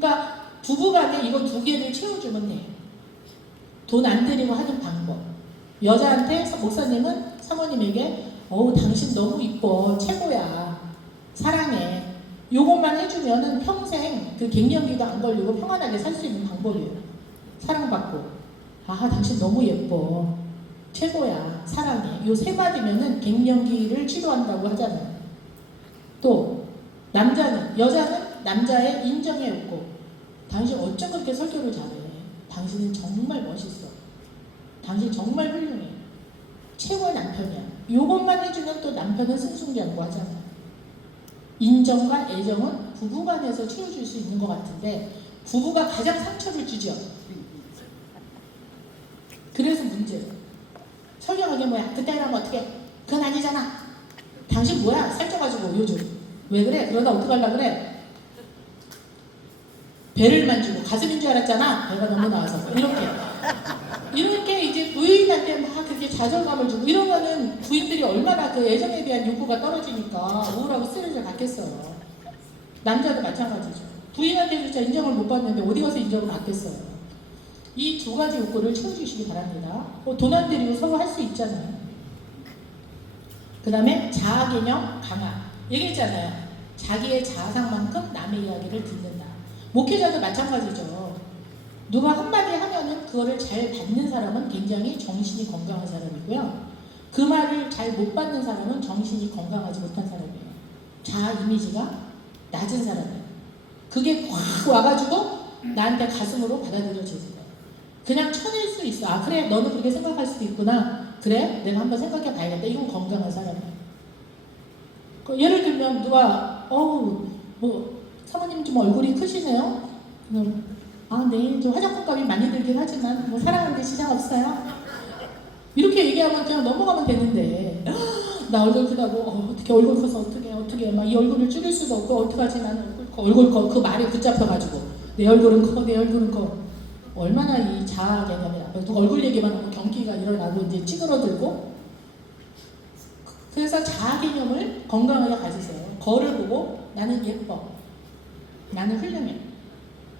그러니까 부부간에 이거 두 개를 채워주면 돼. 돈 안 들이고 하는 방법. 여자한테 목사님은 사모님에게 당신 너무 이뻐, 최고야, 사랑해, 요것만 해주면은 평생 그 갱년기도 안 걸리고 평안하게 살 수 있는 방법이에요. 사랑받고, 당신 너무 예뻐, 최고야, 사랑해, 요 세 마디면은 갱년기를 치료한다고 하잖아요. 또 여자는 남자의 인정에 없고, 당신 어쩜 그렇게 설교를 잘해, 당신은 정말 멋있어, 당신 정말 훌륭해, 최고의 남편이야. 요것만 해주면 또 남편은 승승장구 하잖아요. 인정과 애정은 부부간에서 채워줄 수 있는 것 같은데 부부가 가장 상처를 주죠. 그래서 문제예요. 설명하게 뭐야, 그때 이러면 어떡해, 그건 아니잖아, 당신 뭐야 살쪄가지고 요즘 왜 그래, 그러다 어떡하려고 그래, 배를 만지고 가슴인 줄 알았잖아, 배가 너무 나와서. 이렇게 이제 부인한테 막 그렇게 좌절감을 주고 이런 거는 부인들이 얼마나 그 애정에 대한 욕구가 떨어지니까 우울하고 스트레스를 받겠어요. 남자도 마찬가지죠. 부인한테조차 인정을 못 받는데 어디 가서 인정을 받겠어요. 이 두 가지 욕구를 채워주시기 바랍니다. 돈 안 들이고 서로 할 수 있잖아요. 그 다음에 자아 개념 강화. 얘기했잖아요. 자기의 자아상만큼 남의 이야기를 듣는다. 목회자도 마찬가지죠. 누가 한마디 하면은 그거를 잘 받는 사람은 굉장히 정신이 건강한 사람이고요. 그 말을 잘 못 받는 사람은 정신이 건강하지 못한 사람이에요. 자아 이미지가 낮은 사람이에요. 그게 확 와가지고 나한테 가슴으로 받아들여지는 거예요. 그냥 쳐낼 수 있어. 그래, 너는 그렇게 생각할 수도 있구나. 그래, 내가 한번 생각해 봐야겠다. 이건 건강한 사람이에요. 예를 들면 누가 사모님 좀 얼굴이 크시네요. 네, 저 화장품 값이 많이 들긴 하지만 사랑하는데 지장 없어요. 이렇게 얘기하면 그냥 넘어가면 되는데, 나 얼굴 크다고 어떻게 얼굴 커서 어떻게 막 이 얼굴을 줄일 수도 없고 어떡하지, 나는 얼굴 커, 그 말에 붙잡혀가지고 내 얼굴은 커. 얼마나 이 자아 개념이 나빠요. 또 얼굴 얘기만 하면 경기가 일어나고 이제 찌그러들고. 그래서 자아 개념을 건강하게 가지세요. 거울을 보고 나는 예뻐, 나는 훌륭해,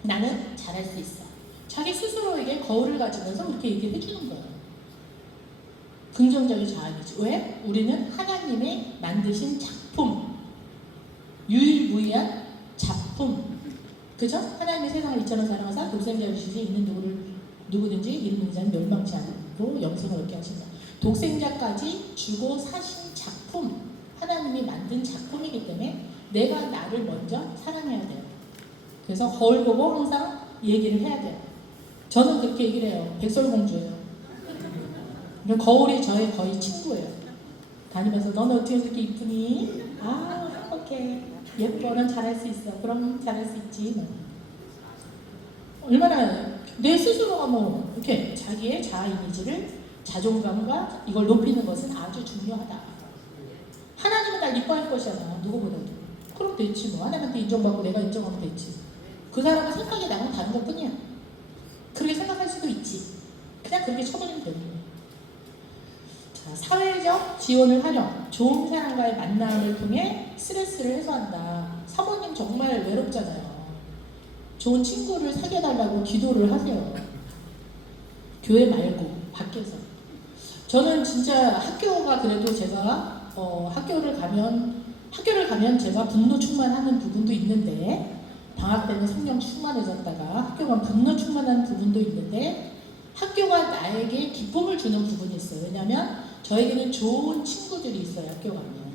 나는 잘할 수 있어. 자기 스스로에게 거울을 가지면서 그렇게 얘기를 해주는 거예요. 긍정적인 자아이지. 왜? 우리는 하나님의 만드신 작품, 유일무이한 작품. 그죠? 하나님의 세상을 이처럼 사랑하사 독생자를 주시지 있는 누구든지 이름 있는 자는 멸망치 않고 영생을 얻게 하신다. 독생자까지 주고 사신 작품, 하나님이 만든 작품이기 때문에 내가 나를 먼저 사랑해야 돼요. 그래서 거울 보고 항상 얘기를 해야 돼요. 저는 그렇게 얘기를 해요. 백설공주예요. 거울이 저의 거의 친구예요. 다니면서 너는 어떻게 그렇게 이쁘니? 행복해. 예뻐. 넌 잘할 수 있어. 그럼 잘할 수 있지. 얼마나 내 스스로가 이렇게 자기의 자아 이미지를, 자존감과 이걸 높이는 것은 아주 중요하다. 하나님은 날 이뻐할 것이잖아, 누구보다도. 그럼 됐지 하나님한테 인정받고 내가 인정하면 됐지. 그 사람은 생각이 나랑 다른 것 뿐이야. 그렇게 생각할 수도 있지. 그냥 그렇게 쳐버리면 되는 거야. 자, 사회적 지원을 활용. 좋은 사람과의 만남을 통해 스트레스를 해소한다. 사모님 정말 외롭잖아요. 좋은 친구를 사귀어달라고 기도를 하세요. 교회 말고 밖에서. 저는 진짜 학교가 그래도 제가 학교를 가면 제가 분노 충만하는 부분도 있는데, 방학 때는 성령 충만해졌다가 학교가 분노 충만한 부분도 있는데, 학교가 나에게 기쁨을 주는 부분이 있어요. 왜냐하면 저에게는 좋은 친구들이 있어요, 학교 가면.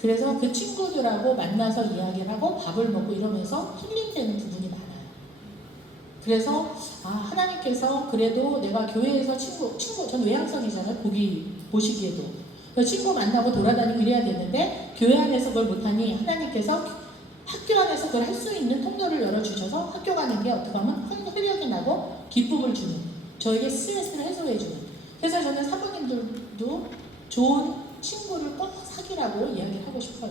그래서 그 친구들하고 만나서 이야기를 하고 밥을 먹고 이러면서 힐링되는 부분이 많아요. 그래서 하나님께서 그래도 내가 교회에서 전 외향성이잖아요, 보시기에도. 친구 만나고 돌아다니고 이래야 되는데 교회 안에서 그걸 못하니 하나님께서 학교 안에서 그걸 할 수 있는 통로를 열어주셔서 학교 가는 게 어떻게 하면 활력이 나고 기쁨을 주는, 저에게 스트레스를 해소해주는. 그래서 저는 사모님들도 좋은 친구를 꼭 사귀라고 이야기를 하고 싶어요.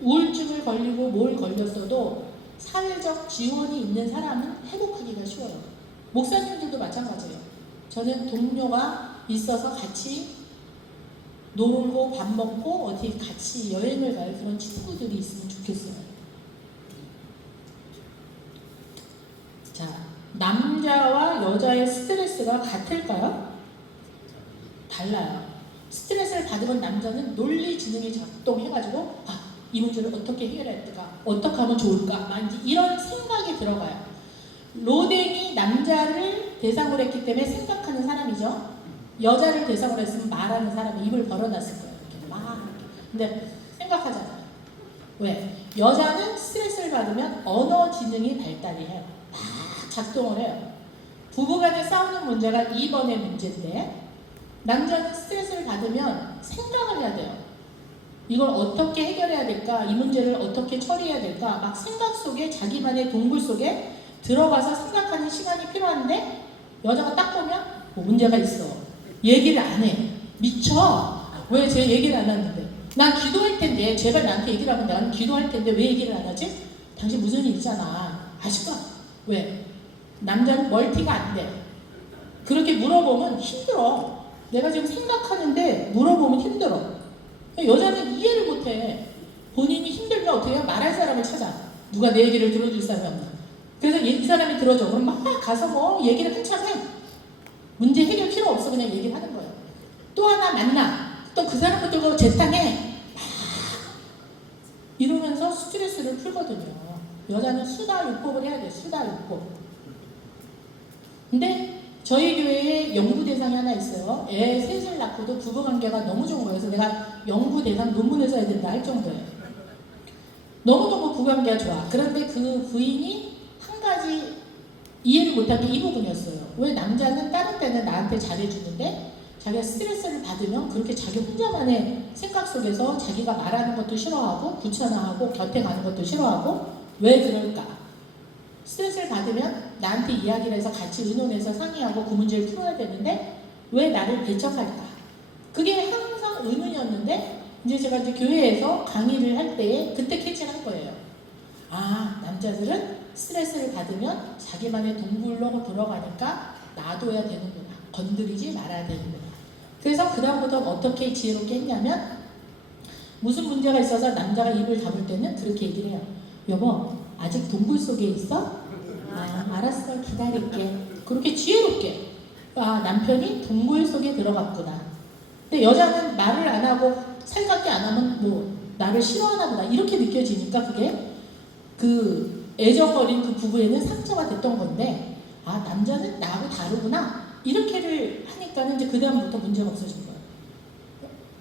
우울증을 걸리고 뭘 걸렸어도 사회적 지원이 있는 사람은 회복하기가 쉬워요. 목사님들도 마찬가지예요. 저는 동료가 있어서 같이 놀고 밥 먹고 어디 같이 여행을 갈 그런 친구들이 있으면 좋겠어요. 자, 남자와 여자의 스트레스가 같을까요? 달라요. 스트레스를 받으면 남자는 논리 지능이 작동해가지고 이 문제를 어떻게 해결해야 될까? 어떻게 하면 좋을까? 이제 이런 생각이 들어가요. 로댕이 남자를 대상으로 했기 때문에 생각하는 사람이죠. 여자를 대상으로 했으면 말하는 사람이 입을 벌어놨을 거예요. 이렇게 막. 근데 생각하잖아요. 왜? 여자는 스트레스를 받으면 언어 지능이 발달이 해요. 막 작동을 해요. 부부간에 싸우는 문제가 2번의 문제인데 남자는 스트레스를 받으면 생각을 해야 돼요. 이걸 어떻게 해결해야 될까? 이 문제를 어떻게 처리해야 될까? 막 생각 속에 자기만의 동굴 속에 들어가서 생각하는 시간이 필요한데 여자가 딱 보면 뭐 문제가 있어. 얘기를 안 해. 미쳐. 왜 제 얘기를 안 하는데? 난 기도할 텐데 제발 나한테 얘기를 하면 나는 기도할 텐데 왜 얘기를 안 하지? 당신 무슨 일 있잖아. 아실까? 왜? 남자는 멀티가 안 돼. 그렇게 물어보면 힘들어. 내가 지금 생각하는데 물어보면 힘들어. 여자는 이해를 못해. 본인이 힘들면 어떻게 해요? 말할 사람을 찾아. 누가 내 얘기를 들어줄 사람이 없나. 그래서 이 사람이 들어줘. 그럼 막 가서 뭐 얘기를 한참 해. 문제 해결 필요 없어. 그냥 얘기를 하는 거예요. 또 하나 만나. 또 그 사람부터 재탕해. 이러면서 스트레스를 풀거든요. 여자는 수다요법을 해야 돼요. 수다요법. 근데 저희 교회에 연구 대상이 하나 있어요. 애 셋을 낳고도 부부관계가 너무 좋은 거예요. 그래서 내가 연구 대상 논문을 써야 된다 할 정도예요. 너무너무 부부관계가 좋아. 그런데 그 부인이 한 가지 이해를 못한 게 이 부분이었어요. 왜 남자는 다른 때는 나한테 잘해주는데 자기가 스트레스를 받으면 그렇게 자기 혼자만의 생각 속에서 자기가 말하는 것도 싫어하고 귀찮아하고 곁에 가는 것도 싫어하고 왜 그럴까? 스트레스를 받으면 나한테 이야기를 해서 같이 의논해서 상의하고 그 문제를 풀어야 되는데 왜 나를 배척할까? 그게 항상 의문이었는데 이제 제가 이제 교회에서 강의를 할 때에 그때 캐치를 한 거예요. 남자들은 스트레스를 받으면 자기만의 동굴로 들어가니까 놔둬야 되는구나. 건드리지 말아야 되는구나. 그래서 그다음부터 어떻게 지혜롭게 했냐면 무슨 문제가 있어서 남자가 입을 다물 때는 그렇게 얘기를 해요. 여보, 아직 동굴 속에 있어? 알았어, 기다릴게. 그렇게 지혜롭게. 남편이 동굴 속에 들어갔구나. 근데 여자는 말을 안 하고 살갑게 안 하면 뭐 나를 싫어하나 보다 이렇게 느껴지니까 그게 그 애정어린 그 부부에는 상처가 됐던 건데 남자는 나하고 다르구나 이렇게를 하니까는 이제 그 다음부터 문제가 없어진 거예요.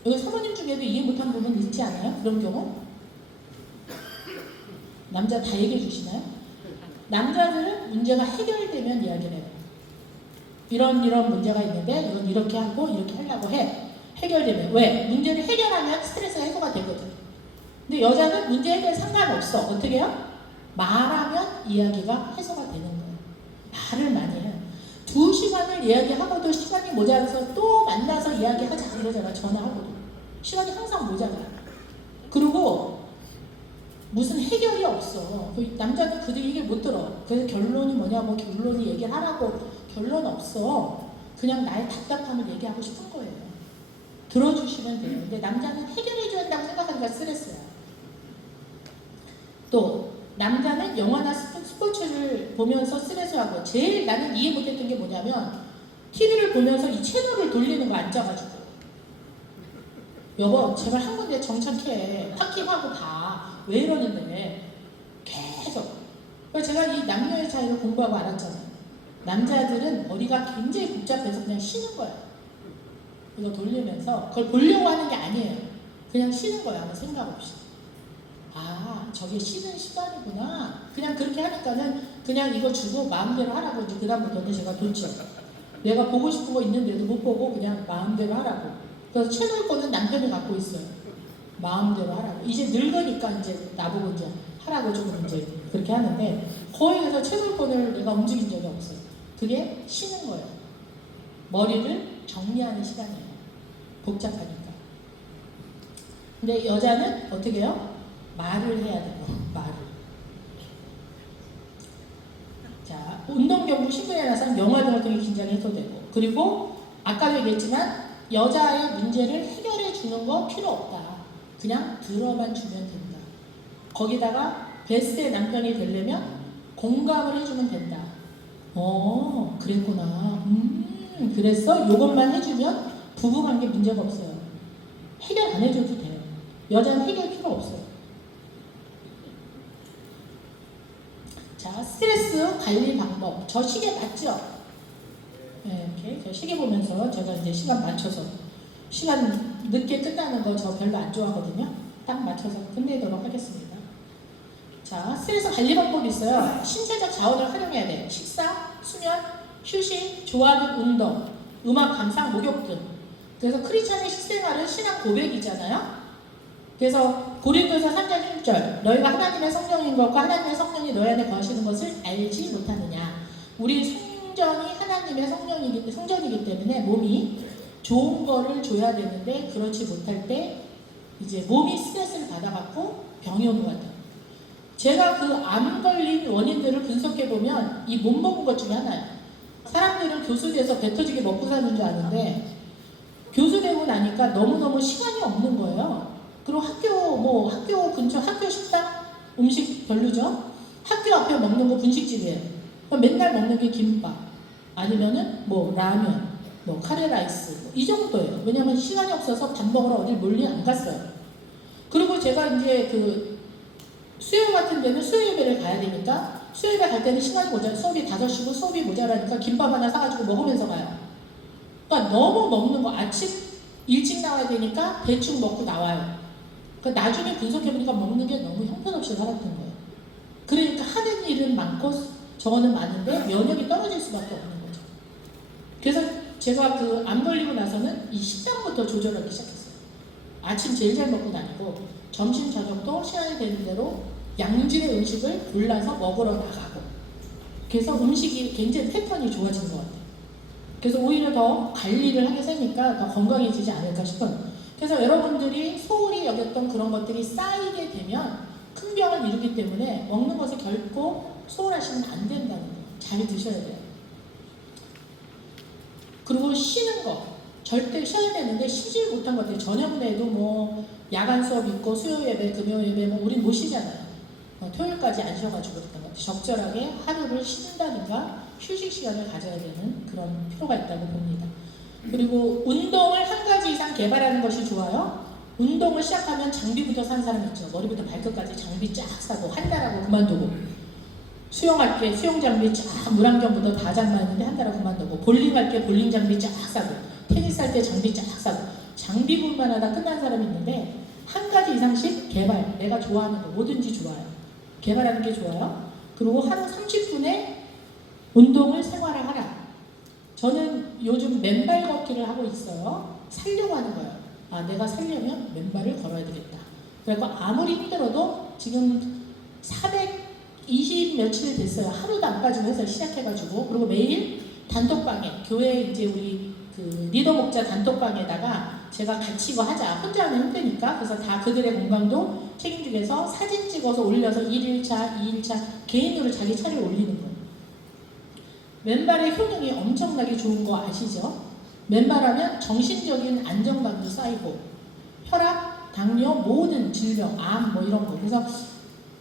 여기 사모님 중에도 이해 못한 부분 있지 않아요? 그런 경우? 남자 다 얘기해 주시나요? 남자들은 문제가 해결되면 이야기를 해요. 이런 문제가 있는데 이건 이렇게 하고 이렇게 하려고 해. 해결되면. 왜? 문제를 해결하면 스트레스가 해소가 되거든. 근데 여자는 문제 해결 상관없어. 어떻게 해요? 말하면 이야기가 해소가 되는 거예요. 말을 많이 해요. 2시간을 이야기하고도 시간이 모자라서 또 만나서 이야기하자 이러잖아. 전화하고도. 시간이 항상 모자라. 그리고 무슨 해결이 없어. 남자는 그들 얘기를 못 들어. 그래서 결론이 뭐냐고 결론이 얘기를 하라고 결론 없어. 그냥 나의 답답함을 얘기하고 싶은 거예요. 들어주시면 돼요. 근데 남자는 해결해줘야 한다고 생각하니까 스트레스야. 또 남자는 영화나 스포츠를 보면서 스트레스하고 제일 나는 이해 못했던 게 뭐냐면 TV를 보면서 이 채널을 돌리는 거 앉아가지고 여보 제발 한 군데 정착해 파킹하고 봐 왜 이러는데 계속 그래서 제가 이 남녀의 차이를 공부하고 알았잖아요. 남자들은 머리가 굉장히 복잡해서 그냥 쉬는 거예요. 이거 돌리면서 그걸 보려고 하는 게 아니에요. 그냥 쉬는 거예요. 아무 생각 없이. 저게 쉬는 시간이구나. 그냥 그렇게 하니까는 그냥 이거 주고 마음대로 하라고 이제 그다음부터는 제가 도죠. 내가 보고 싶은 거 있는데도 못 보고 그냥 마음대로 하라고. 그래서 채널 거는 남편이 갖고 있어요. 마음대로 하라고. 이제 늙으니까 이제 나보고 이제 하라고 조금 이제 그렇게 하는데 거의 그래서 채널권을 내가 움직인 적이 없어요. 그게 쉬는 거예요. 머리를 정리하는 시간이에요. 복잡하니까. 근데 여자는 어떻게 해요? 말을 해야 되고 말을. 자, 운동 경부 신분에 나선 영화 등을 통해 긴장이 해소되고 그리고 아까도 얘기했지만 여자의 문제를 해결해 주는 거 필요 없다. 그냥 들어만 주면 된다. 거기다가 베스트의 남편이 되려면 공감을 해주면 된다. 그랬구나. 그래서 요것만 해주면 부부관계 문제가 없어요. 해결 안 해줘도 돼요. 여자는 해결 필요 없어요. 자, 스트레스 관리 방법. 저 시계 맞죠? 네, 이렇게 저 시계 보면서 제가 이제 시간 맞춰서 시간 늦게 끝나는 거 저 별로 안 좋아하거든요. 딱 맞춰서 끝내도록 하겠습니다. 자, 스트레스 관리 방법이 있어요. 신체적 자원을 활용해야 돼. 식사, 수면, 휴식, 좋아하는 운동, 음악 감상, 목욕 등. 그래서 크리스찬의 식생활은 신앙 고백이잖아요. 그래서 고린도서 3장 1절 너희가 하나님의 성령인 것과 하나님의 성령이 너희 안에 거하시는 것을 알지 못하느냐. 우리 성전이 하나님의 성전이기 때문에 몸이 좋은 거를 줘야 되는데 그렇지 못할 때 이제 몸이 스트레스를 받아갖고 병이 오는 것 같아요. 제가 그 암 걸린 원인들을 분석해보면 이 못 먹은 것 중에 하나예요. 사람들은 교수돼서 배 터지게 먹고 사는 줄 아는데 교수되고 나니까 너무너무 시간이 없는 거예요. 그리고 학교 근처 학교 식당 음식 별로죠. 학교 앞에 먹는 거 분식집이에요. 맨날 먹는 게 김밥 아니면은 뭐 라면, 뭐 카레라이스 이 정도예요. 왜냐면 시간이 없어서 밥 먹으러 어딜 멀리 안 갔어요. 그리고 제가 이제 그 수요 같은 데는 수요 예배를 가야 되니까 수요 예배 갈 때는 시간이 모자라 수업이 5시고 수업이 모자라니까 김밥 하나 사가지고 먹으면서 가요. 그러니까 너무 먹는 거 아침 일찍 나와야 되니까 대충 먹고 나와요. 그러니까 나중에 분석해보니까 먹는 게 너무 형편없이 살았던 거예요. 그러니까 하는 일은 많고 저거는 많은데 면역이 떨어질 수밖에 없는 거죠. 그래서 제가 그 암 걸리고 나서는 이 식단부터 조절하기 시작했어요. 아침 제일 잘 먹고 다니고 점심 저녁도 시간이 되는 대로 양질의 음식을 골라서 먹으러 나가고 그래서 음식이 굉장히 패턴이 좋아진 것 같아요. 그래서 오히려 더 관리를 하게 되니까 더 건강해지지 않을까 싶어요. 그래서 여러분들이 소홀히 여겼던 그런 것들이 쌓이게 되면 큰 병을 이루기 때문에 먹는 것에 결코 소홀하시면 안 된다는 거예요. 잘 드셔야 돼요. 그리고 쉬는 거 절대 쉬어야 되는데 쉬지 못한 것들 저녁 내도 뭐 야간 수업 있고 수요 예배, 금요 예배 뭐 우린 못 쉬잖아요. 토요일까지 안 쉬어가지고 그랬던 것 같아요. 적절하게 하루를 쉬는다든가 휴식 시간을 가져야 되는 그런 필요가 있다고 봅니다. 그리고 운동을 한 가지 이상 개발하는 것이 좋아요. 운동을 시작하면 장비부터 산 사람 있죠. 머리부터 발끝까지 장비 쫙 사고 한 달하고 그만두고 수영할 게 수영 장비 쫙 물안경부터 다 장만했는데 한 달하고 그만두고 볼링할 게 볼링 장비 쫙 사고 테니스 할 때 장비 쫙 사고 장비분만 하다 끝난 사람이 있는데 한 가지 이상씩 개발 내가 좋아하는 거 뭐든지 좋아요. 개발하는 게 좋아요. 그리고 하루 30분에 운동을 생활을 하라. 저는 요즘 맨발 걷기를 하고 있어요. 살려고 하는 거예요. 아, 내가 살려면 맨발을 걸어야 되겠다. 그래서 아무리 힘들어도 지금 420 며칠 됐어요. 하루도 안 빠지고 해서 시작해가지고 그리고 매일 단톡방에 교회 이제 우리 그 리더 목자 단톡방에다가 제가 같이 이거 하자. 혼자 하면 힘드니까 그래서 다 그들의 건강도 책임지면서 사진 찍어서 올려서 1일차, 2일차 개인으로 자기 차를 올리는 거예요. 맨발의 효능이 엄청나게 좋은 거 아시죠? 맨발하면 정신적인 안정감도 쌓이고 혈압, 당뇨, 모든 질병, 암 뭐 이런 거. 그래서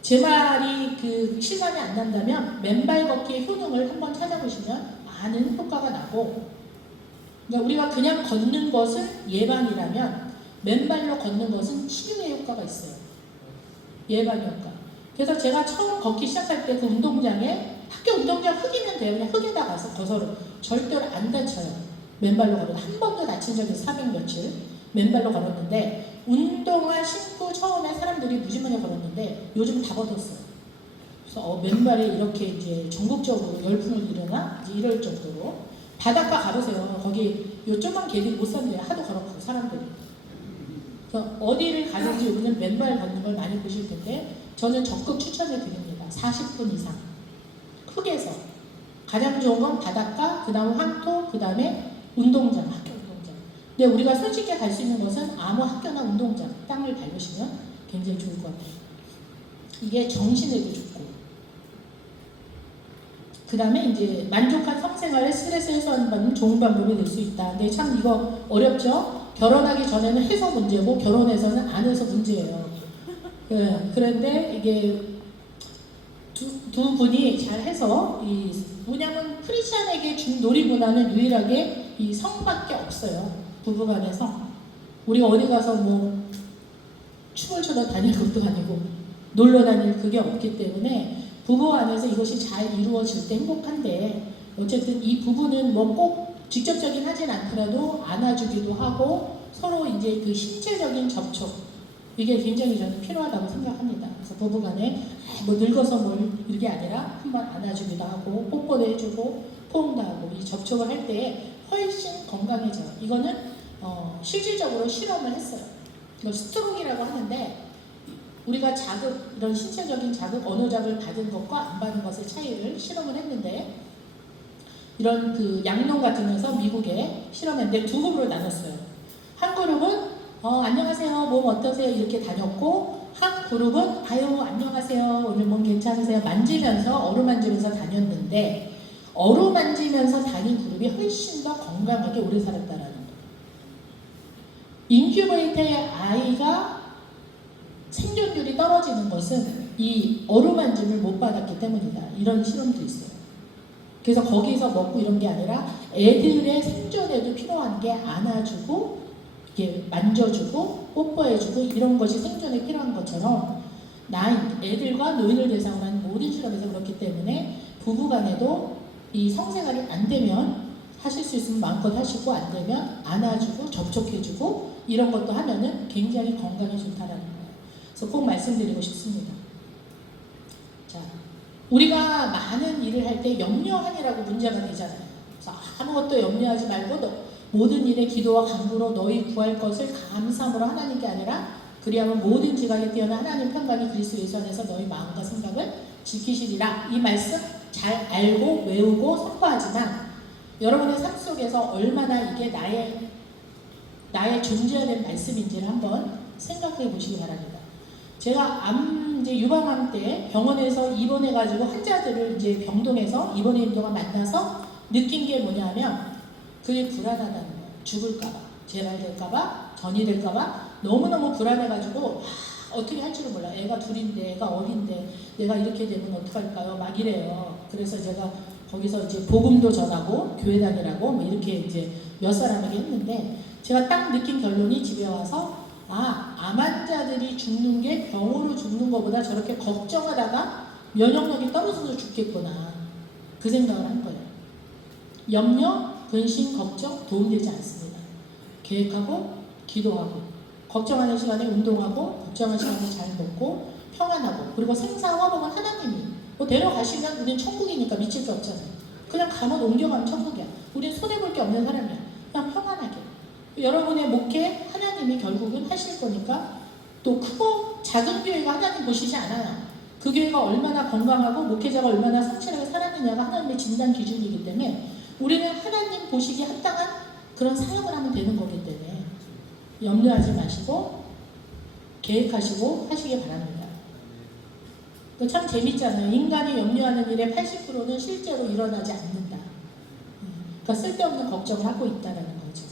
제 말이 그 실감이 안 난다면 맨발 걷기의 효능을 한번 찾아보시면 많은 효과가 나고 그러니까 우리가 그냥 걷는 것은 예방이라면 맨발로 걷는 것은 치료의 효과가 있어요. 예방 효과. 그래서 제가 처음 걷기 시작할 때 그 운동장에 학교 운동장 흙이면 돼요. 그냥 흙에다 가서 거서로 절대로 안 다쳐요. 맨발로 걸어도 한 번도 다친 적이 400 며칠 맨발로 걸었는데 운동화 신고 처음에 사람들이 무지만에 걸었는데 요즘 다 걷었어요. 그래서 맨발에 이렇게 이제 전국적으로 열풍을 일어나 이제 이럴 정도로 바닷가 가보세요. 거기 요쪽만 개들이 못 산대요. 하도 걸었고 사람들이. 그래서 어디를 가든지 여기는 맨발 걷는 걸 많이 보실 텐데 저는 적극 추천해 드립니다. 40분 이상. 흙에서 가장 좋은 건 바닷가, 그 다음 황토, 그 다음에 운동장, 학교 운동장. 근데 우리가 손쉽게 갈 수 있는 것은 아무 학교나 운동장, 땅을 밟으시면 굉장히 좋을 것 같아요. 이게 정신에도 좋고. 그 다음에 이제 만족한 성생활에 스트레스 해소하는 좋은 방법이 될 수 있다. 근데 참 이거 어렵죠? 결혼하기 전에는 해서 문제고 결혼해서는 안 해서 문제예요. 그런데 이게 두 분이 잘 해서 뭐냐면 크리스찬에게 준 놀이문화는 유일하게 이 성밖에 없어요. 부부간에서 우리가 어디 가서 뭐 춤을 춰서 다닐 것도 아니고 놀러 다닐 그게 없기 때문에 부부 안에서 이것이 잘 이루어질 때 행복한데, 어쨌든 이 부부는 뭐 꼭 직접적인 하진 않더라도 안아주기도 하고 서로 이제 그 신체적인 접촉, 이게 굉장히 저는 필요하다고 생각합니다. 그래서 부부간에 뭐 늙어서 뭘 이게 아니라 한번 안아주기도 하고 뽀뽀도 해주고 포옹도 하고 이 접촉을 할 때 훨씬 건강해져요. 이거는 실질적으로 실험을 했어요. 이거 스트로크라고 하는데, 우리가 자극, 이런 신체적인 자극, 언어자극을 받은 것과 안 받은 것의 차이를 실험을 했는데, 이런 그 양농 같은 데서 미국에 실험했는데 두 그룹으로 나눴어요. 한 그룹은 안녕하세요, 몸 어떠세요? 이렇게 다녔고, 한 그룹은 아유 안녕하세요, 오늘 몸 괜찮으세요? 만지면서 어루만지면서 다녔는데, 어루만지면서 다닌 그룹이 훨씬 더 건강하게 오래 살았다라는 거예요. 인큐베이터의 아이가 생존율이 떨어지는 것은 이 어루만짐을 못 받았기 때문이다. 이런 실험도 있어요. 그래서 거기서 먹고 이런 게 아니라 애들의 생존에도 필요한 게 안아주고 이렇게 만져주고 뽀뽀해주고 이런 것이 생존에 필요한 것처럼, 애들과 노인을 대상으로 한 모든 실험에서 그렇기 때문에 부부간에도 이 성생활이 안 되면 하실 수 있으면 마음껏 하시고, 안 되면 안아주고 접촉해주고 이런 것도 하면은 굉장히 건강에 좋다라는 거예요. 그래서 꼭 말씀드리고 싶습니다. 자, 우리가 많은 일을 할 때 염려하니라고 문제가 되잖아요. 그래서 아무것도 염려하지 말고 모든 일에 기도와 간구로 너희 구할 것을 감사함으로 하나님께 아니라 그리하면 모든 지각에 뛰어난 하나님 평강이 그리스도 예수 안에서 너희 마음과 생각을 지키시리라. 이 말씀 잘 알고 외우고 선포하지만 여러분의 삶 속에서 얼마나 이게 나의 존재해야 될 말씀인지를 한번 생각해 보시기 바랍니다. 제가 이제 유방암 때 병원에서 입원해가지고 환자들을 이제 병동에서 입원해 동안 만나서 느낀 게 뭐냐면, 그게 불안하다는 거예요. 죽을까봐, 재발될까봐, 전이 될까봐 너무너무 불안해가지고 어떻게 할 줄을 몰라. 애가 둘인데, 애가 어린데 내가 이렇게 되면 어떡할까요? 막 이래요. 그래서 제가 거기서 이제 복음도 전하고 교회 다니라고 뭐 이렇게 이제 몇 사람에게 했는데, 제가 딱 느낀 결론이 집에 와서 암 환자들이 죽는 게 병으로 죽는 것보다 저렇게 걱정하다가 면역력이 떨어져서 죽겠구나, 그 생각을 한 거예요. 염려, 근심, 걱정 도움되지 않습니다. 계획하고 기도하고 걱정하는 시간에 운동하고 걱정하는 시간에 잘 먹고 평안하고, 그리고 생사와 화복은 하나님이 뭐 데려가시면 우리는 천국이니까 미칠 게 없잖아요. 그냥 가면 옮겨가면 천국이야. 우리는 손해볼 게 없는 사람이야. 그냥 평안하게 여러분의 목회 하나님이 결국은 하실 거니까. 또 크고 작은 교회가 하나님 보시지 않아요. 그 교회가 얼마나 건강하고 목회자가 얼마나 성실하게 살았느냐가 하나님의 진단 기준이기 때문에 우리는 하나님 보시기에 합당한 그런 사역을 하면 되는 거기 때문에 염려하지 마시고 계획하시고 하시기 바랍니다. 참 재밌잖아요. 인간이 염려하는 일의 80%는 실제로 일어나지 않는다. 그러니까 쓸데없는 걱정을 하고 있다는 거죠.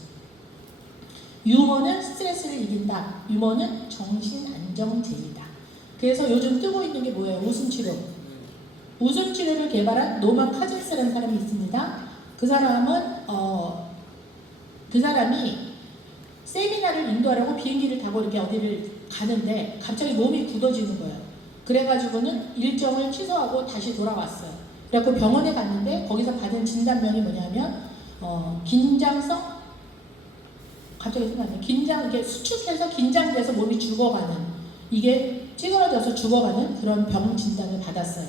유머는 스트레스를 이긴다. 유머는 정신안정제이다. 그래서 요즘 뜨고 있는 게 뭐예요? 웃음치료. 웃음치료를 개발한 노만 카진스라는 사람이 있습니다. 그 사람이 세미나를 인도하려고 비행기를 타고 이렇게 어디를 가는데 갑자기 몸이 굳어지는 거예요. 그래가지고는 일정을 취소하고 다시 돌아왔어요. 그래갖고 병원에 갔는데 거기서 받은 진단명이 뭐냐면 긴장성, 갑자기 생각나네. 이게 수축해서 긴장돼서 몸이 죽어가는, 이게 찌그러져서 죽어가는 그런 병 진단을 받았어요.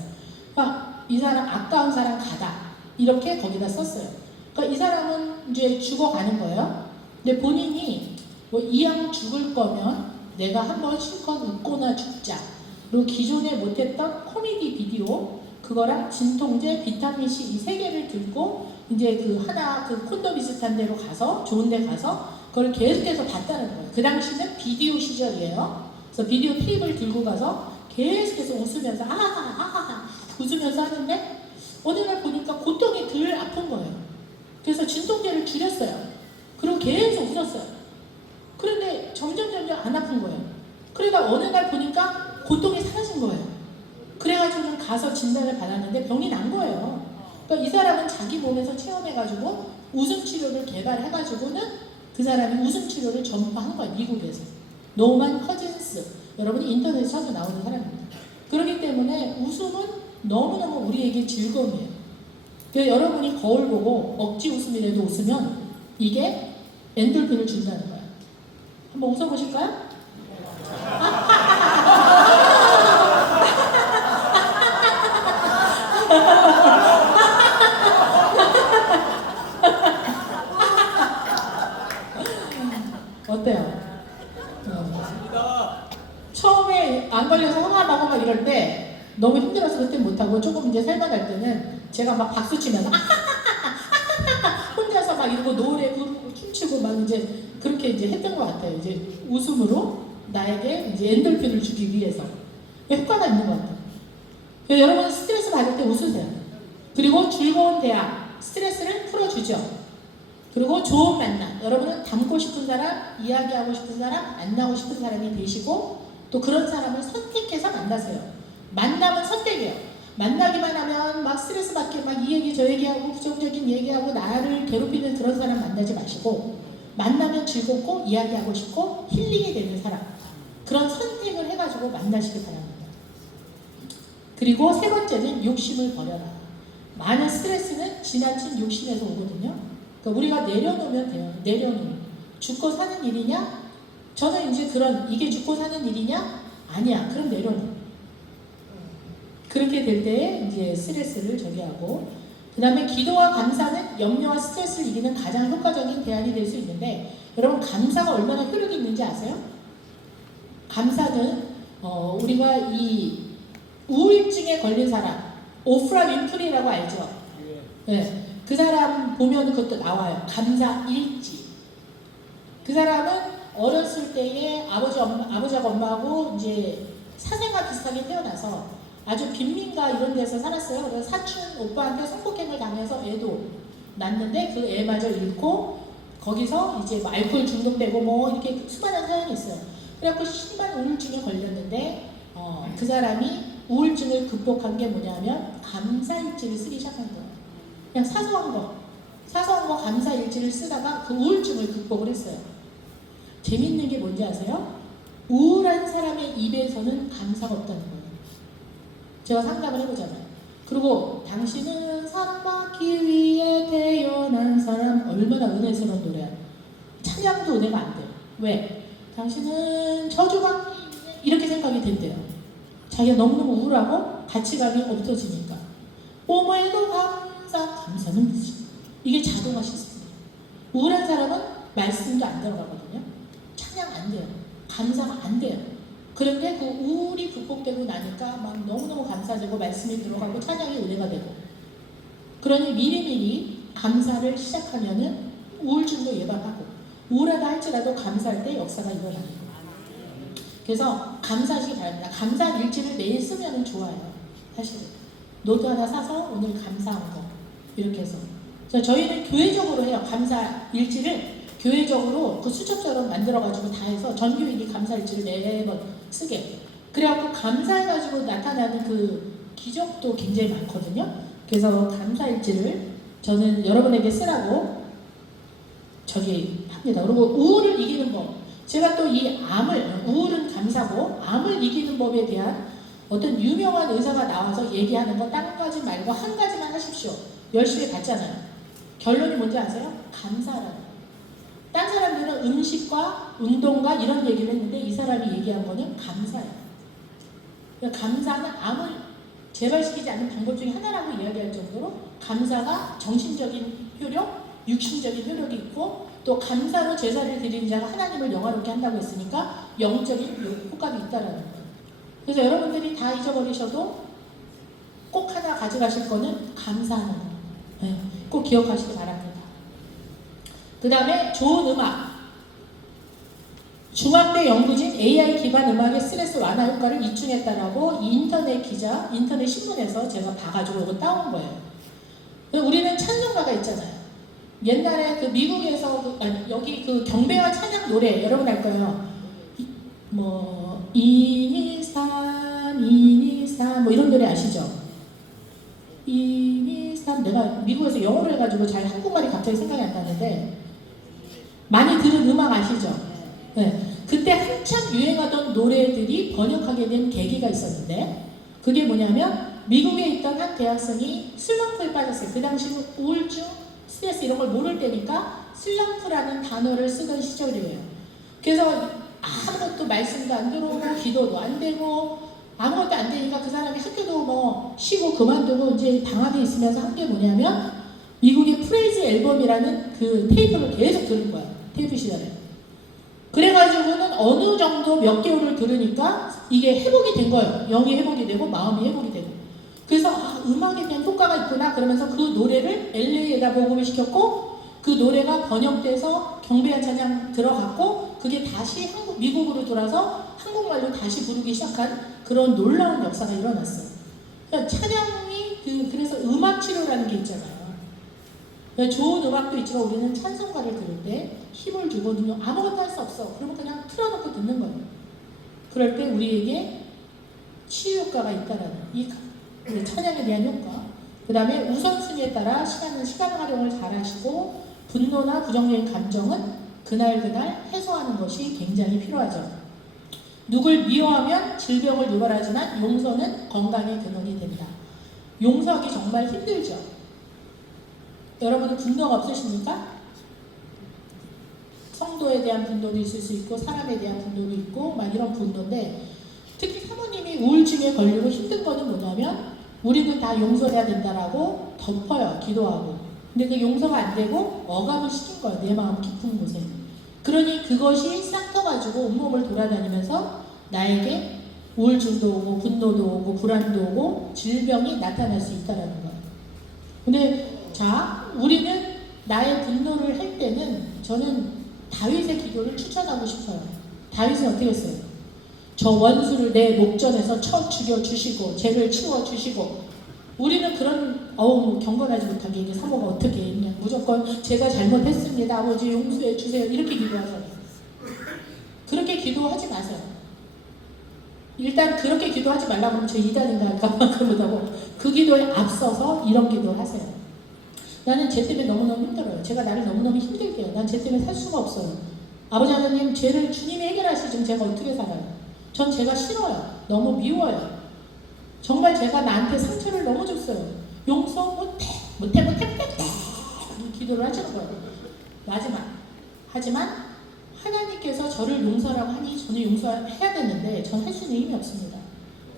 그러니까 이 사람 아까운 사람 가다, 이렇게 거기다 썼어요. 그러니까 이 사람은 이제 죽어가는 거예요. 근데 본인이 뭐 이왕 죽을 거면 내가 한번 실컷 웃고나 죽자. 그리고 기존에 못했던 코미디 비디오, 그거랑 진통제, 비타민C 이 세 개를 들고 이제 그 콘도 비슷한 데로 가서, 좋은 데 가서 그걸 계속해서 봤다는 거예요. 그 당시는 비디오 시절이에요. 그래서 비디오 테이프를 들고 가서 계속해서 웃으면서 하하하 웃으면서 하는데 어느 날 보니까 고통이 덜 아픈 거예요. 그래서 진통제를 줄였어요. 그리고 계속 웃었어요. 그런데 점점 안 아픈 거예요. 그러다 어느 날 보니까 고통이 사라진 거예요. 그래가지고 그래가지고는 가서 진단을 받았는데 병이 난 거예요. 그러니까 이 사람은 자기 몸에서 체험해가지고 웃음 치료를 개발해가지고는 그 사람이 웃음 치료를 전파한 거예요. 미국에서. 노만 허진스. 여러분이 인터넷에 찾아 나오는 사람입니다. 그렇기 때문에 웃음은 너무너무 우리에게 즐거움이에요. 그래서 여러분이 거울 보고 억지 웃음이라도 웃으면 이게 엔돌핀을 준다는 거예요. 한번 웃어보실까요? 어때요? 처음에 안 걸려서 화나고 막 이럴 때 너무 힘들어서 그때 못하고 조금 이제 살만할 때는 제가 막 박수 치면서 혼자서 막 이러고 노래 부르고 춤추고 막 이제 그렇게 이제 했던 것 같아요. 이제 웃음으로 나에게 이제 엔돌핀을 주기 위해서 효과가 있는 것 같아요. 여러분 스트레스 받을 때 웃으세요. 그리고 즐거운 대화, 스트레스를 풀어주죠. 그리고 좋은 만남, 여러분은 닮고 싶은 사람, 이야기하고 싶은 사람, 만나고 싶은 사람이 되시고 또 그런 사람을 선택해서 만나세요. 만남은 선택이에요. 만나기만 하면 막 스트레스 받게 막 이 얘기 저 얘기하고 부정적인 얘기하고 나를 괴롭히는 그런 사람 만나지 마시고 만나면 즐겁고 이야기하고 싶고 힐링이 되는 사람, 그런 선택을 해가지고 만나시기 바랍니다. 그리고 세 번째는 욕심을 버려라. 많은 스트레스는 지나친 욕심에서 오거든요. 그러니까 우리가 내려놓으면 돼요. 내려놓으면. 죽고 사는 일이냐? 저는 이제 그런 이게 죽고 사는 일이냐? 아니야. 그럼 내려놓어. 그렇게 될 때에 이제 스트레스를 저기하고, 그 다음에 기도와 감사는 염려와 스트레스를 이기는 가장 효과적인 대안이 될 수 있는데, 여러분 감사가 얼마나 효력이 있는지 아세요? 감사는 우리가 이 우울증에 걸린 사람, 오프라 윈프리라고 알죠? 네. 그 사람 보면 그것도 나와요. 감사 일지. 그 사람은 어렸을 때에 아버지하고 엄마하고 이제 사생아 비슷하게 태어나서 아주 빈민가 이런 데서 살았어요. 그래서 사촌 오빠한테 성폭행을 당해서 애도 낳는데 그 애마저 잃고 거기서 이제 뭐 알코올 중독되고 뭐 이렇게 수많은 사연이 있어요. 그래갖고 심한 우울증에 걸렸는데 그 사람이 우울증을 극복한 게 뭐냐면 감사일지를 쓰기 시작한 거예요. 그냥 사소한 거 감사일지를 쓰다가 그 우울증을 극복을 했어요. 재밌는 게 뭔지 아세요? 우울한 사람의 입에서는 감사가 없다는 거예요. 제가 상담을 해보잖아요. 그리고 당신은 사랑받기 위해 태어난 사람, 얼마나 은혜스러운 노래야. 찬양도 은혜가 안 돼요. 왜? 당신은 저주받기 이렇게 생각이 된대요. 자기가 너무너무 우울하고 가치감이 없어지니까. 오모에도 감사는 뭐지? 이게 자동화 시스템이에요. 우울한 사람은 말씀도 안 들어가거든요. 찬양 안 돼요. 감사가 안 돼요. 그런데 그 우울이 극복되고 나니까 막 너무너무 감사되고 말씀이 들어가고 찬양이 은혜가 되고. 그러니 미리미리 감사를 시작하면은 우울증도 예방하고, 우울하다 할지라도 감사할 때 역사가 일어나는 거예요. 그래서 감사하시기 바랍니다. 감사 일지를 매일 쓰면 좋아요. 사실은 노트 하나 사서 오늘 감사한 거 이렇게 해서. 저희는 교회적으로 해요. 감사 일지를 교회적으로 그 수첩처럼 만들어가지고 다 해서 전교인이 감사 일지를 매번 쓰게. 그래갖고 감사해가지고 나타나는 그 기적도 굉장히 많거든요. 그래서 감사 일지를 저는 여러분에게 쓰라고 저기 합니다. 그리고 우울을 이기는 법. 제가 또 이 우울은 감사고 암을 이기는 법에 대한 어떤 유명한 의사가 나와서 얘기하는 거 다른 가지 말고 한 가지만 하십시오. 열심히 받잖아요. 결론이 뭔지 아세요? 감사라는. 딴 사람들은 음식과 운동과 이런 얘기를 했는데 이 사람이 얘기한 거는 감사예요. 감사는 암을 재발시키지 않는 방법 중에 하나라고 이야기할 정도로 감사가 정신적인 효력, 육신적인 효력이 있고 또 감사로 제사를 드리는 자가 하나님을 영화롭게 한다고 했으니까 영적인 효과가 있다라는 거예요. 그래서 여러분들이 다 잊어버리셔도 꼭 하나 가져가실 거는 감사하는 거. 네, 꼭 기억하시기 바랍니다. 그 다음에 좋은 음악. 중앙대 연구진 AI 기반 음악의 스트레스 완화 효과를 입증했다라고 인터넷 신문에서 제가 봐가지고 이거 따온 거예요. 우리는 찬송가가 있잖아요. 옛날에 그 미국에서 여기 그 경배와 찬양 노래 여러분 알 거예요. 뭐 이니산 산 뭐 이런 노래 아시죠? 이미 산 내가 미국에서 영어로 해가지고 잘 한국말이 갑자기 생각이 안 나는데 많이 들은 음악 아시죠? 네. 그때 한참 유행하던 노래들이 번역하게 된 계기가 있었는데 그게 뭐냐면 미국에 있던 한 대학생이 슬럼프에 빠졌어요. 그 당시는 우울증, 스트레스 이런 걸 모를 때니까 슬럼프라는 단어를 쓰던 시절이에요. 그래서 아무것도 말씀도 안 들어오고 기도도 안 되고 아무것도 안 되니까 그 사람이 학교도 뭐 쉬고 그만두고 이제 방 안에 있으면서 한 게 뭐냐면 미국의 프레이즈 앨범이라는 그 테이프를 계속 들은 거야. 테이프 시절에. 그래가지고는 어느 정도 몇 개월을 들으니까 이게 회복이 된 거예요. 영이 회복이 되고 마음이 회복이 되고. 그래서 음악에 대한 효과가 있구나 그러면서 그 노래를 LA에다 보급을 시켰고 그 노래가 번역돼서 경배한 찬양 들어갔고 그게 다시 미국으로 돌아서 한국말로 다시 부르기 시작한 그런 놀라운 역사가 일어났어요. 그러니까 찬양이 그래서 음악 치료라는 게 있잖아요. 그러니까 좋은 음악도 있지만 우리는 찬송가를 들을 때 힘을 주거든요. 아무것도 할 수 없어. 그러면 그냥 틀어놓고 듣는 거예요. 그럴 때 우리에게 치유 효과가 있다라는 이 찬양에 대한 효과. 그 다음에 우선순위에 따라 시간 활용을 잘 하시고 분노나 부정적인 감정은 그날 해소하는 것이 굉장히 필요하죠. 누굴 미워하면 질병을 유발하지만 용서는 건강의 근원이 된다. 용서하기 정말 힘들죠. 여러분은 분노가 없으십니까? 성도에 대한 분노도 있을 수 있고 사람에 대한 분노도 있고 막 이런 분노인데 특히 사모님이 우울증에 걸리고 힘든 거는 뭐냐면 우리는 다 용서해야 된다라고 덮어요. 기도하고. 근데 그 용서가 안 되고 억압을 시킨 거예요. 내 마음 깊은 곳에. 그러니 그것이 싹 터가지고 온몸을 돌아다니면서 나에게 우울증도 오고 분노도 오고 불안도 오고 질병이 나타날 수 있다는 거예요. 근데 자, 우리는 나의 분노를 할 때는 저는 다윗의 기도를 추천하고 싶어요. 다윗은 어떻게 했어요? 저 원수를 내 목전에서 쳐 죽여주시고 죄를 치워주시고 우리는 그런 경건하지 못하게 이게 사모가 어떻게 했냐 무조건 제가 잘못했습니다 아버지 용서해 주세요 이렇게 기도하잖아요. 그렇게 기도하지 마세요. 일단 그렇게 기도하지 말라고 하면 제 이단인가 할까봐 그러다고 그 기도에 앞서서 이런 기도 하세요. 나는 쟤 때문에 너무너무 힘들어요. 제가 나를 너무너무 힘들게 해요. 난 쟤 때문에 살 수가 없어요. 아버지 하나님 죄를 주님이 해결하시지 제가 어떻게 살아요. 전 제가 싫어요. 너무 미워요. 정말 제가 나한테 상처를 너무 줬어요. 용서 못해 이 기도를 하시는 거예요. 마지막. 하지만 하나님께서 저를 용서라고 하니 저는 용서해야 되는데 전 할 수 있는 힘이 없습니다.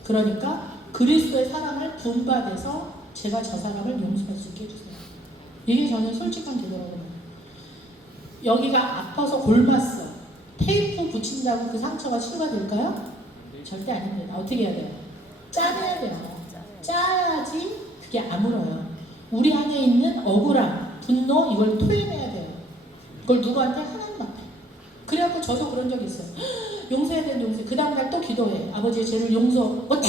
그러니까 그리스도의 사랑을 분받아서 제가 저 사람을 용서할 수 있게 해주세요. 이게 저는 솔직한 기도라고 봐요. 여기가 아파서 골맞어. 테이프 붙인다고 그 상처가 치유가 될까요? 절대 아닙니다. 어떻게 해야 돼요? 짜내야 돼요. 짜야지 그게 아물어요. 우리 안에 있는 억울함, 분노 이걸 토해내야 돼요. 그걸 누구한테? 하나님 앞에. 그래갖고 저도 그런 적이 있어요. 용서해야 되는데 용서해. 그 다음날 또 기도해. 아버지의 죄를 용서 못해.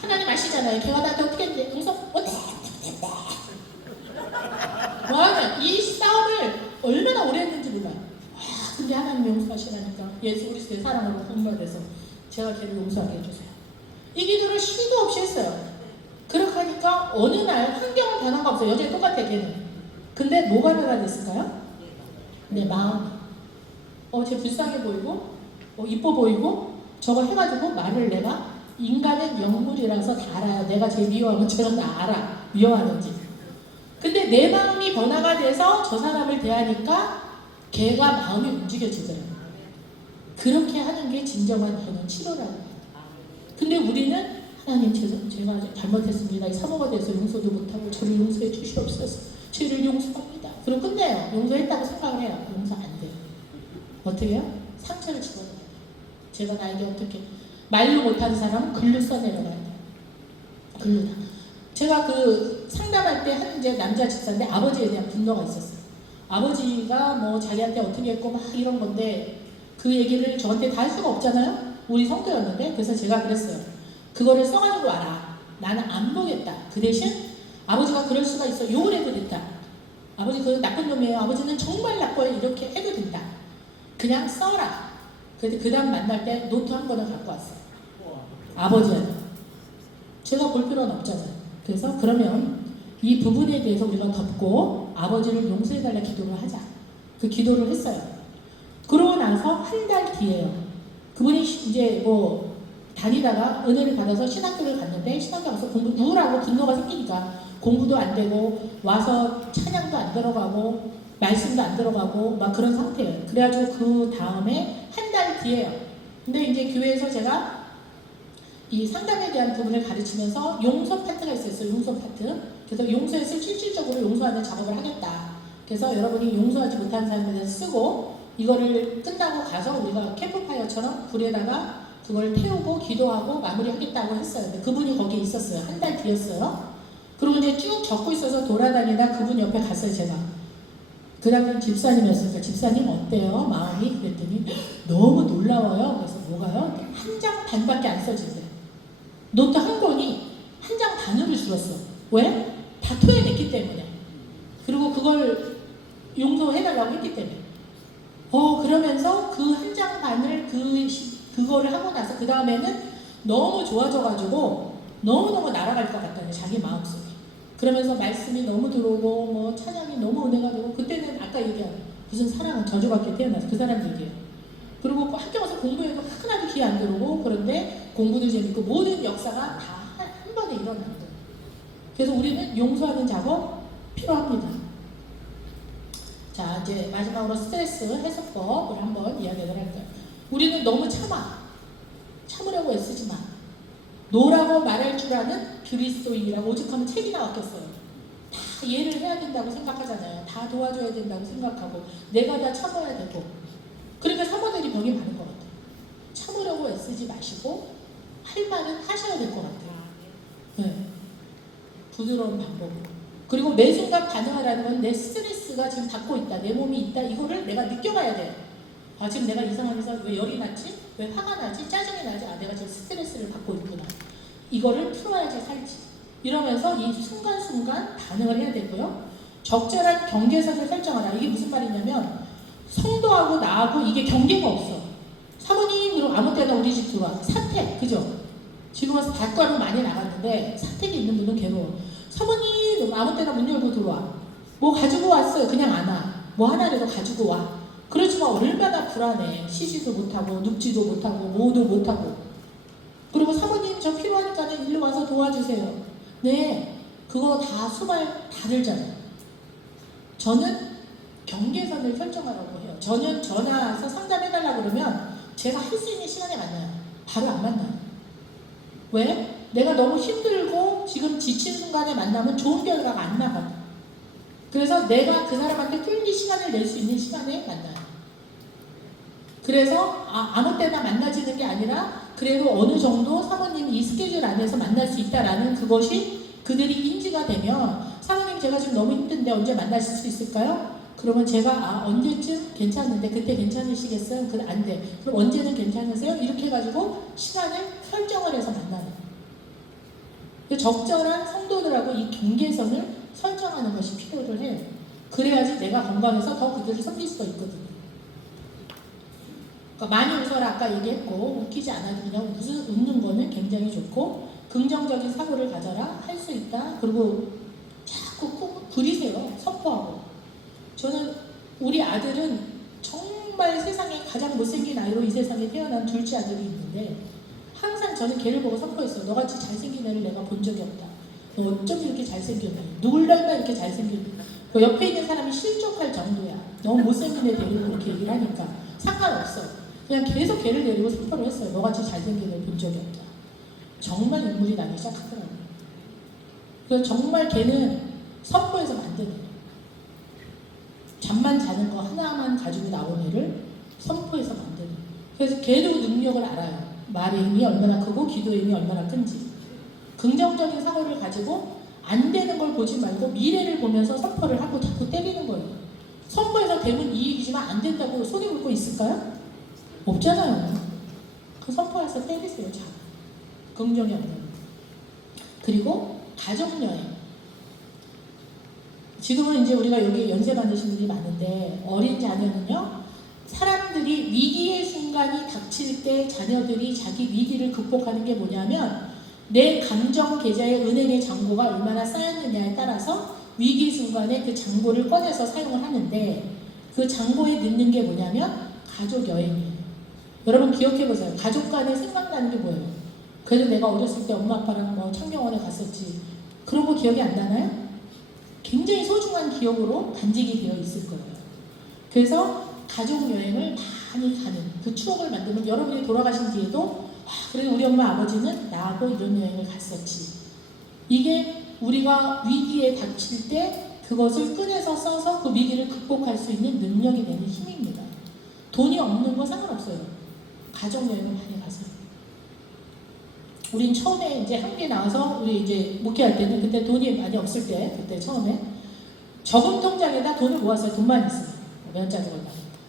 하나님 아시잖아요. 걔가 나한테 어떻게 했는데 용서 못해. 이 싸움을 얼마나 오래 했는지 몰라요. 근데 하나님 용서하시라니까 예수 그리스도의 사랑으로 분별해서 제가 걔를 용서하게 해주세요. 이 기도를 쉬도 없이 했어요. 그렇게 하니까 어느 날 환경은 변화가 없어요. 여전히 똑같아 걔는. 근데 뭐가 변화됐을까요? 내 마음. 쟤 불쌍해 보이고 이뻐 보이고 저거 해가지고 말을 내가 인간은 영물이라서 다 알아요. 내가 쟤 미워하면 쟤는 다 알아. 미워하는지. 근데 내 마음이 변화가 돼서 저 사람을 대하니까 걔가 마음이 움직여지더라고요. 그렇게 하는 게 진정한 저는 치료라는 거예요. 근데 우리는 하나님 제가 잘못했습니다. 사모가 돼서 용서도 못하고 저를 용서해 주시옵소서. 죄를 용서합니다. 그럼 끝내요. 용서했다고 생각을 해요. 용서 안 돼요. 어떻게 해요? 상처를 집어넣어요. 제가 나에게 어떻게 말로 못하는 사람은 글로 써내려가야 돼요. 글로다. 제가 그 상담할 때 한 이제 남자 집사인데 아버지에 대한 분노가 있었어요. 아버지가 뭐 자기한테 어떻게 했고 막 이런 건데 그 얘기를 저한테 다 할 수가 없잖아요. 우리 성도였는데 그래서 제가 그랬어요. 그거를 써가지고 와라. 나는 안 보겠다. 그 대신 아버지가 그럴 수가 있어. 욕을 해도 된다. 아버지 그 나쁜 놈이에요. 아버지는 정말 나빠요. 이렇게 해도 된다. 그냥 써라. 그래서 그 다음 만날 때 노트 한 권을 갖고 왔어요. 아버지한테. 제가 볼 필요는 없잖아요. 그래서 그러면 이 부분에 대해서 우리가 덮고 아버지를 용서해달라 기도를 하자. 그 기도를 했어요. 그러고 나서 한 달 뒤에요. 그분이 이제 뭐 다니다가 은혜를 받아서 신학교를 갔는데 신학교 가서 공부 우울하고 분노가 생기니까 공부도 안 되고 와서 찬양도 안 들어가고 말씀도 안 들어가고 막 그런 상태예요. 그래가지고 그 다음에 한 달 뒤에요. 근데 이제 교회에서 제가 이 상담에 대한 부분을 가르치면서 용서 파트가 있었어요. 용서 파트. 그래서 용서에서 실질적으로 용서하는 작업을 하겠다. 그래서 여러분이 용서하지 못하는 사람에 대해서 쓰고 이거를 끝나고 가서 우리가 캠프파이어처럼 불에다가 그걸 태우고 기도하고 마무리하겠다고 했어요. 근데 그분이 거기에 있었어요. 한 달 뒤였어요. 그리고 이제 쭉 적고 있어서 돌아다니다 그분 옆에 갔어요. 제가. 그 다음에 집사님이었으니까 집사님 어때요? 마음이? 그랬더니 너무 놀라워요. 그래서 뭐가요? 한 장 반밖에 안 써진대. 노트 한 권이 한 장 반으로 줄었어. 왜? 다 토해냈기 때문에. 그리고 그걸 용서해달라고 했기 때문에. 그러면서 그 한 장 반을 그거를 하고 나서 그 다음에는 너무 좋아져가지고 너무너무 날아갈 것 같다는 자기 마음속에. 그러면서 말씀이 너무 들어오고 뭐 찬양이 너무 은혜가 되고 그때는 아까 얘기한 무슨 사랑은 저주받게 태어나서 그 사람 얘기예요. 그리고 학교 가서 공부해도 하나도 귀에 안 들어오고 그런데 공부도 재밌고 모든 역사가 다 한 번에 일어나는 거예요. 그래서 우리는 용서하는 작업 필요합니다. 자, 이제 마지막으로 스트레스 해소법을 한번 이야기를 할까요? 우리는 너무 참으려고 애쓰지 마. 노라고 말할 줄 아는 그리스도인이라고 오죽하면 책이 나왔겠어요. 다 이해를 해야 된다고 생각하잖아요. 다 도와줘야 된다고 생각하고 내가 다 참아야 되고. 그러니까 사모들이 병이 많은 것 같아요. 참으려고 애쓰지 마시고 할 말은 하셔야 될 것 같아요. 네. 부드러운 방법으로. 그리고 매 순간 반응하라는 건 내 스트레스가 지금 받고 있다. 내 몸이 있다. 이거를 내가 느껴가야 돼요. 지금 내가 이 상황에서 왜 열이 나지? 왜 화가 나지? 짜증이 나지? 내가 지금 스트레스를 받고 있구나. 이거를 풀어야지 살지. 이러면서 이 순간순간 반응을 해야 되고요. 적절한 경계선을 설정하라. 이게 무슨 말이냐면 성도하고 나하고 이게 경계가 없어. 사모님 그럼 아무 때나 우리 집 들어와. 사택 그죠? 지금 와서 밖으로 많이 나갔는데 사택이 있는 분은 괴로워. 사모님 아무 때나 문 열고 들어와. 뭐 가지고 왔어요. 그냥 안 와. 뭐 하나라도 가지고 와. 그렇지만 얼마나 불안해. 쉬지도 못하고 눕지도 못하고 뭐도 못하고. 그리고 사모님 저 필요하니까 일로 와서 도와주세요. 네, 그거 다 수발 다 들잖아요. 저는 경계선을 설정하라고 해요. 저는 전화 와서 상담해달라고 그러면 제가 할 수 있는 시간에 만나요. 바로 안 만나요. 왜? 내가 너무 힘들고 지금 지친 순간에 만나면 좋은 결과가 안 나가요. 그래서 내가 그 사람한테 풀리 시간을 낼 수 있는 시간에 만나요. 그래서 아무 때나 만나지는 게 아니라 그래도 어느 정도 사모님 이 스케줄 안에서 만날 수 있다라는 그것이 그들이 인지가 되면 사모님 제가 지금 너무 힘든데 언제 만나실 수 있을까요? 그러면 제가 언제쯤 괜찮은데 그때 괜찮으시겠어요? 안 돼. 그럼 언제는 괜찮으세요? 이렇게 해가지고 시간을 설정을 해서 만나는 거예요. 적절한 성도들하고 이 경계선을 설정하는 것이 필요를 해요. 그래야지 내가 건강해서 더 그들을 섬길 수가 있거든요. 그러니까 많이 웃어라 아까 얘기했고 웃기지 않아도 그냥 웃는 거는 굉장히 좋고 긍정적인 사고를 가져라 할 수 있다. 그리고 자꾸 꼭 부리세요. 선포하고. 저는 우리 아들은 정말 세상에 가장 못생긴 아이로 이 세상에 태어난 둘째 아들이 있는데 항상 저는 걔를 보고 선포했어요. 너같이 잘생긴 애를 내가 본 적이 없다. 너 어쩜 이렇게 잘생겼냐. 누굴 닮아 이렇게 잘생겼냐. 그 옆에 있는 사람이 실족할 정도야. 너무 못생긴 애 데리고 그렇게 얘기를 하니까 상관없어. 그냥 계속 걔를 데리고 선포를 했어요. 너같이 잘생긴 애를 본 적이 없다. 정말 눈물이 나기 시작하더라고요. 그래서 정말 걔는 선포해서 만드는 거예요. 잠만 자는 거 하나만 가지고 나온 애를 선포해서 만드는 거예요. 그래서 걔도 능력을 알아요. 말의 힘이 얼마나 크고 기도의 힘이 얼마나 큰지. 긍정적인 사고를 가지고 안 되는 걸 보지 말고 미래를 보면서 선포를 하고 자꾸 때리는 거예요. 선포해서 되면 이익이지만 안 된다고 손에 물고 있을까요? 없잖아요. 그 선포해서 때리세요. 자, 긍정이 없는. 그리고 가족여행. 지금은 이제 우리가 여기 연세 많으신 분이 많은데 어린 자녀는요. 사람들이 위기의 순간이 닥칠 때 자녀들이 자기 위기를 극복하는 게 뭐냐면 내 감정 계좌에 은행의 잔고가 얼마나 쌓였느냐에 따라서 위기 순간에 그 잔고를 꺼내서 사용을 하는데 그 잔고에 넣는 게 뭐냐면 가족 여행이에요. 여러분 기억해 보세요. 가족 간에 생각나는 게 뭐예요? 그래도 내가 어렸을 때 엄마 아빠랑 뭐 청경원에 갔었지. 그런 거 기억이 안 나나요? 굉장히 소중한 기억으로 간직이 되어 있을 거예요. 그래서 가족 여행을 많이 가는 그 추억을 만들면 여러분이 돌아가신 뒤에도 그래도 우리 엄마 아버지는 나하고 이런 여행을 갔었지. 이게 우리가 위기에 닥칠 때 그것을 꺼내서 써서 그 위기를 극복할 수 있는 능력이 되는 힘입니다. 돈이 없는 거 상관없어요. 가족 여행을 많이 가세요. 우린 처음에 이제 한국에 나와서 우리 이제 목회할 때는 그때 돈이 많이 없을 때 그때 처음에 저금 통장에다 돈을 모았어요. 돈만 있어요. 면자적으로.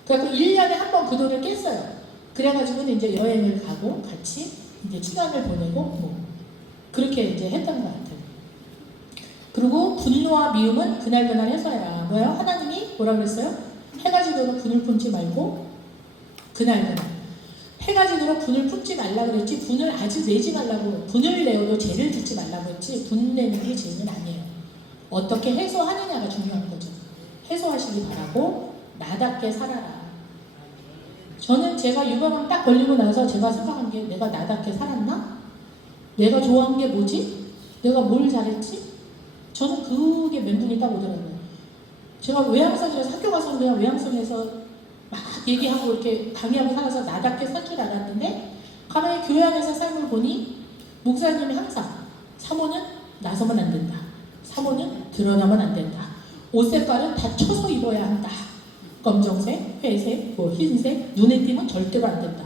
그래서 1년에 한 번 그 돈을 깼어요. 그래가지고 이제 여행을 가고 같이 이제 시간을 보내고 뭐 그렇게 이제 했던 것 같아요. 그리고 분노와 미움은 그날그날 해소해라. 뭐예요? 하나님이 뭐라 그랬어요? 해가 지도록 분을 품지 말고 그날그날. 해가 지도록 분을 품지 말라 그랬지 분을 아주 내지 말라고 분을 내어도 죄를 짓지 말라고 했지 분 내는 게 죄는 아니에요. 어떻게 해소하느냐가 중요한 거죠. 해소하시기 바라고 나답게 살아라. 저는 제가 유방암 딱 걸리고 나서 제가 생각한 게 내가 나답게 살았나? 내가 좋아한 게 뭐지? 내가 뭘 잘했지? 저는 그게 멘붕이 딱 오더라고요. 제가 외양성에서 학교 가서 그냥 외양성에서 막 얘기하고 이렇게 강의하고 살아서 나답게 살 줄 알았는데 가만히 교회 안에서 삶을 보니 목사님이 항상 사모는 나서면 안 된다. 사모는 드러나면 안 된다. 옷 색깔은 다 쳐서 입어야 한다. 검정색, 회색, 뭐 흰색, 눈에 띄면 절대로 안 된다.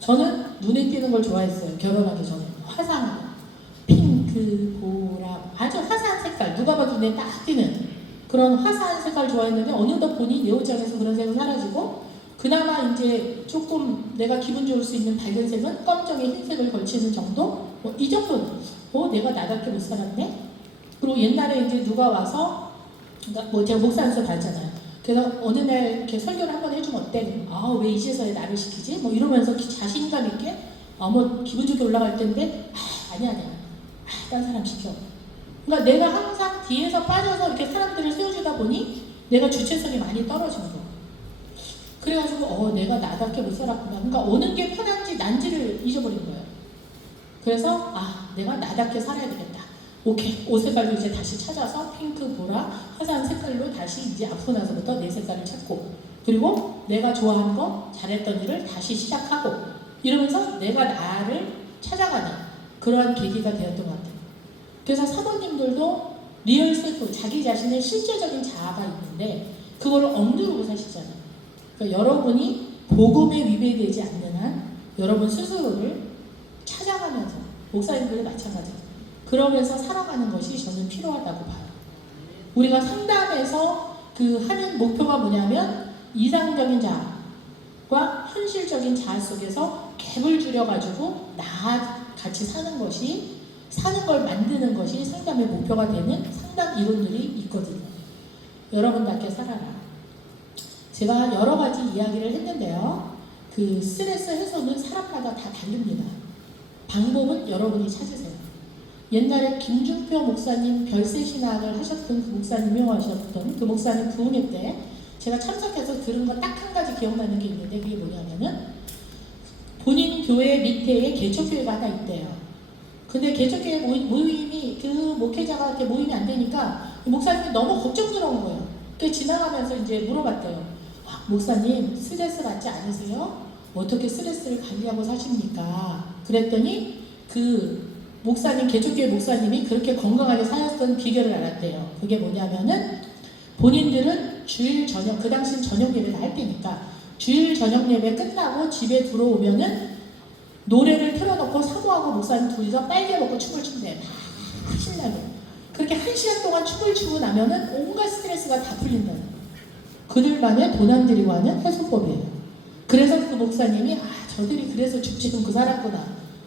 저는 눈에 띄는 걸 좋아했어요. 결혼하기 전에. 화사한 핑크, 보라, 아주 화사한 색깔. 누가 봐도 눈에 딱 띄는 그런 화사한 색깔 좋아했는데 어느덧 보니 내 옷장에서 그런 색은 사라지고 그나마 이제 조금 내가 기분 좋을 수 있는 밝은 색은 검정에 흰색을 걸치는 정도? 뭐 이 정도는 내가 나답게 못 살았네? 그리고 옛날에 이제 누가 와서 뭐 제가 목사 안에서 봤잖아요. 그래서 어느 날 이렇게 설교를 한번 해주면 어때? 왜 이제서야 나를 시키지? 뭐 이러면서 자신감 있게 뭐 기분 좋게 올라갈 텐데 아니야 딴 사람 시켜. 그러니까 내가 항상 뒤에서 빠져서 이렇게 사람들을 세워주다 보니 내가 주체성이 많이 떨어진 거. 그래가지고 내가 나답게 못 살았구나. 그러니까 어느 게 편한지 난지를 잊어버린 거예요. 그래서 내가 나답게 살아야 되겠다. 오케이. 옷 색깔도 이제 다시 찾아서 핑크, 보라, 화사한 색깔로 다시 이제 앞으로 나서부터 내 색깔을 찾고 그리고 내가 좋아하는 거, 잘했던 일을 다시 시작하고 이러면서 내가 나를 찾아가는 그러한 계기가 되었던 것 같아요. 그래서 사모님들도 리얼 셀프, 자기 자신의 실제적인 자아가 있는데 그거를 억누르고 사시잖아요. 그러니까 여러분이 복음에 위배되지 않는 한 여러분 스스로를 찾아가면서 목사님들도 마찬가지예요. 그러면서 살아가는 것이 저는 필요하다고 봐요. 우리가 상담에서 하는 목표가 뭐냐면 이상적인 자아과 현실적인 자아 속에서 갭을 줄여가지고 나 같이 사는 걸 만드는 것이 상담의 목표가 되는 상담 이론들이 있거든요. 여러분답게 살아라. 제가 여러 가지 이야기를 했는데요. 스트레스 해소는 사람마다 다 다릅니다. 방법은 여러분이 찾으세요. 옛날에 김중표 목사님 별세신학을 하셨던 그 목사님 유명하셨던 그 목사님 부흥회 때 제가 참석해서 들은 거 딱 한 가지 기억나는 게 있는데 그게 뭐냐면은 본인 교회 밑에에 개척교회가 하나 있대요. 근데 개척교회 모임이 그 목회자가 이렇게 모임이 안 되니까 목사님이 너무 걱정스러운 거예요. 그래서 지나가면서 이제 물어봤대요. 목사님 스트레스 받지 않으세요? 어떻게 스트레스를 관리하고 사십니까? 그랬더니 목사님, 개척교회 목사님이 그렇게 건강하게 사셨던 비결을 알았대요. 그게 뭐냐면은 본인들은 주일 저녁, 그 당시엔 저녁 예배를 할 때니까 주일 저녁 예배 끝나고 집에 들어오면은 노래를 틀어놓고 사모하고 목사님 둘이서 빨개 먹고 춤을 춘대요. 막 신나게. 그렇게 1시간 동안 춤을 추고 나면은 온갖 스트레스가 다 풀린다. 그들만의 돈 안 들이고 하는 해소법이에요. 그래서 그 목사님이 저들이 그래서 죽지는 그 살았구나.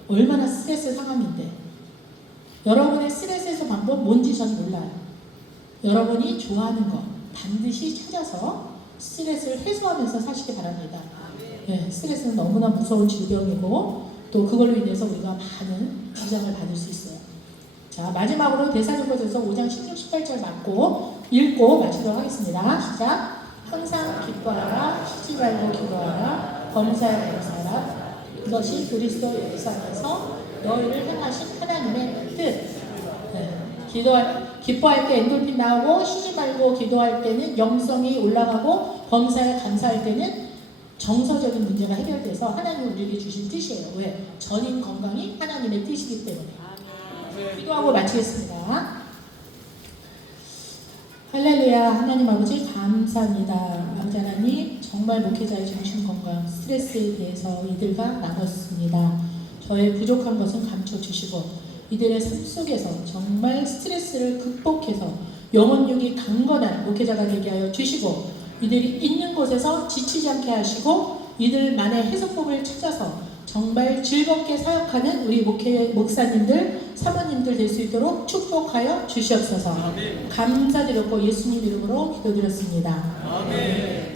얼마나 스트레스 상함인데. 여러분의 스트레스 해소 방법 뭔지 전 몰라요. 여러분이 좋아하는 거 반드시 찾아서 스트레스를 해소하면서 사시기 바랍니다. 네, 스트레스는 너무나 무서운 질병이고 또 그걸로 인해서 우리가 많은 지장을 받을 수 있어요. 자, 마지막으로 대사전서에서 5장 16, 18절 읽고 마치도록 하겠습니다. 시작. 항상 기뻐하라, 쉬지 말고 기도하라, 범사에 감사하라. 이것이 그리스도 예수 안에서 너희를 향하신 하나님의 뜻. 네. 기뻐할 때 엔돌핀 나오고, 쉬지 말고 기도할 때는 영성이 올라가고, 범사에 감사할 때는 정서적인 문제가 해결돼서 하나님이 우리에게 주신 뜻이에요. 왜? 전인 건강이 하나님의 뜻이기 때문에. 기도하고 마치겠습니다. 할렐루야. 하나님 아버지 감사합니다. 아버지 하나님, 정말 목회자의 정신건강, 스트레스에 대해서 이들과 나눴습니다. 저의 부족한 것은 감춰주시고 이들의 삶 속에서 정말 스트레스를 극복해서 영혼력이 강건한 목회자가 되게 하여 주시고, 이들이 있는 곳에서 지치지 않게 하시고 이들만의 해석법을 찾아서 정말 즐겁게 사역하는 우리 목사님들, 사모님들 될 수 있도록 축복하여 주시옵소서. 감사드렸고 예수님 이름으로 기도드렸습니다. 감사합니다.